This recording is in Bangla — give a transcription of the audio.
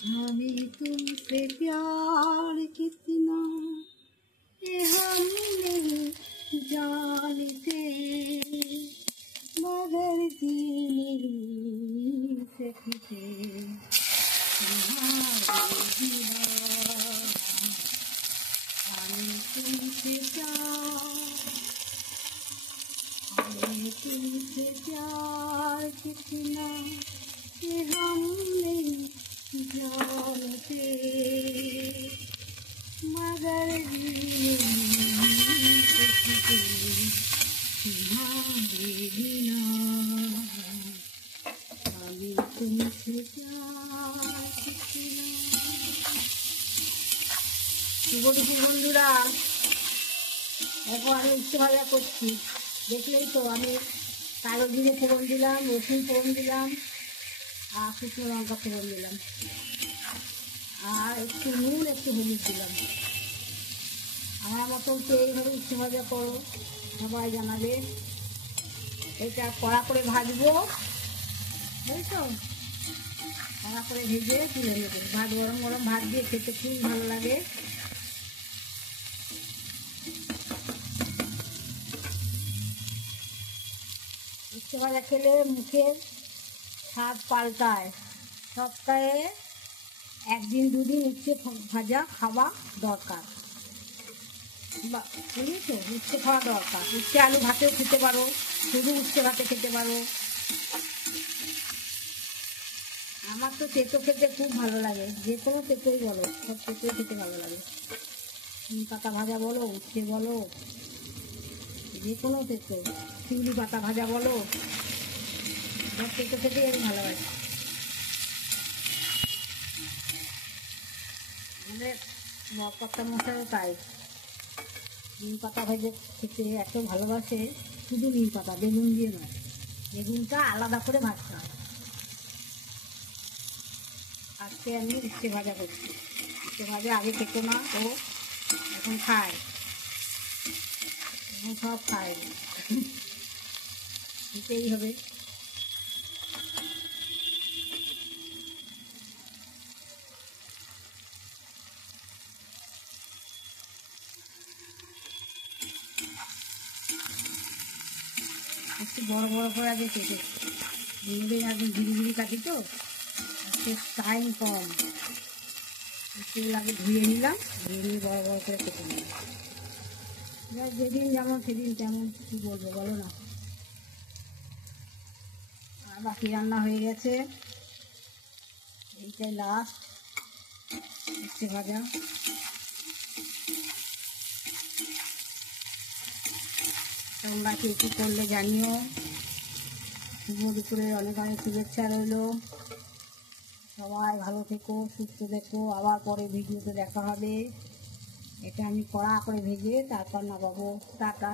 हमें तुमसे प्यार कितना ये हम नहीं जानते, मगर जी नहीं सकते तुम्हारे बिना। हमें तुमसे प्यार कितना ये हम नहीं जानते, मगर जी नहीं सकते तुम्हारे बिना। हमें तुमसे प्यार कितना। বন্ধুরা, এখন আমি উচ্ছে ভাজা করছি। দেখলেই তো, আমি কালো জিরে ফোড়ন দিলাম, রসুন ফোড়ন দিলাম, আর শুকনো লঙ্কা ফোড়ন দিলাম, আর একটু নুন একটু হলুদ দিলাম। আমার মতন তো এইভাবে উচ্ছে ভাজা করো, সবাই জানাবে। এটা কড়া করে ভাজবো, বুঝছো, কড়া করে ভেজে তুলে নেবো। ভাত গরম গরম ভাত দিয়ে খেতে খুব ভালো লাগে। উচ্ছে ভাজা খেলে মুখের স্বাদ পাল্টায়। সপ্তাহে একদিন দুদিন উচ্ছে ভাজা খাওয়া দরকার, বুঝেছো? উচ্ছে খাওয়া দরকার। উচ্ছে আলু ভাতেও খেতে পারো, শুধু উচ্ছে ভাতে খেতে পারো। আমার তো তেতো খেতে খুব ভালো লাগে, যে কোনো তেতোই বলো, সব তেতোই খেতে ভালো লাগে। পাতা ভাজা বলো, উচ্ছে বলো, যে কোনো তেতো, চিংড়ি পাতা ভাজা বলো, সব তেতো খেতেই আমি ভালোবাসি। আমাদের কর্তা মশাইও তাই, নিম পাতা ভেজে খেতে এত ভালোবাসে। শুধু নিম পাতা, বেগুন দিয়ে নয়, বেগুনটা আলাদা করে ভাজতে হয়। আজকে আমি উচ্ছে ভাজা করছি। উচ্ছে ভাজা আগে খেত না, ও এখন খায়, এখন সব খায়, খেতেই হবে। একটু বড় বড় করে আগে কেটে ধীরে একদম ধীরে ধীরে কাটি, তো আজকে টাইম কম। সেগুলো আগে ধুয়ে নিলাম, ধুয়ে নিয়ে বড় বড় করে কেটে নিলাম। যেদিন যেমন সেদিন তেমন, কী বলবো বলো না। আর বাকি রান্না হয়ে গেছে, এইটাই লাস্ট উচ্ছে ভাজা। তোমরা কে কী করলে জানিও। শুভ দুপুরের অনেক অনেক শুভেচ্ছা রইল। সবাই ভালো থেকো, সুস্থ থেকো। আবার পরে ভিডিওতে দেখা হবে। এটা আমি কড়া করে ভেজে তারপর নামাবো। টাটা।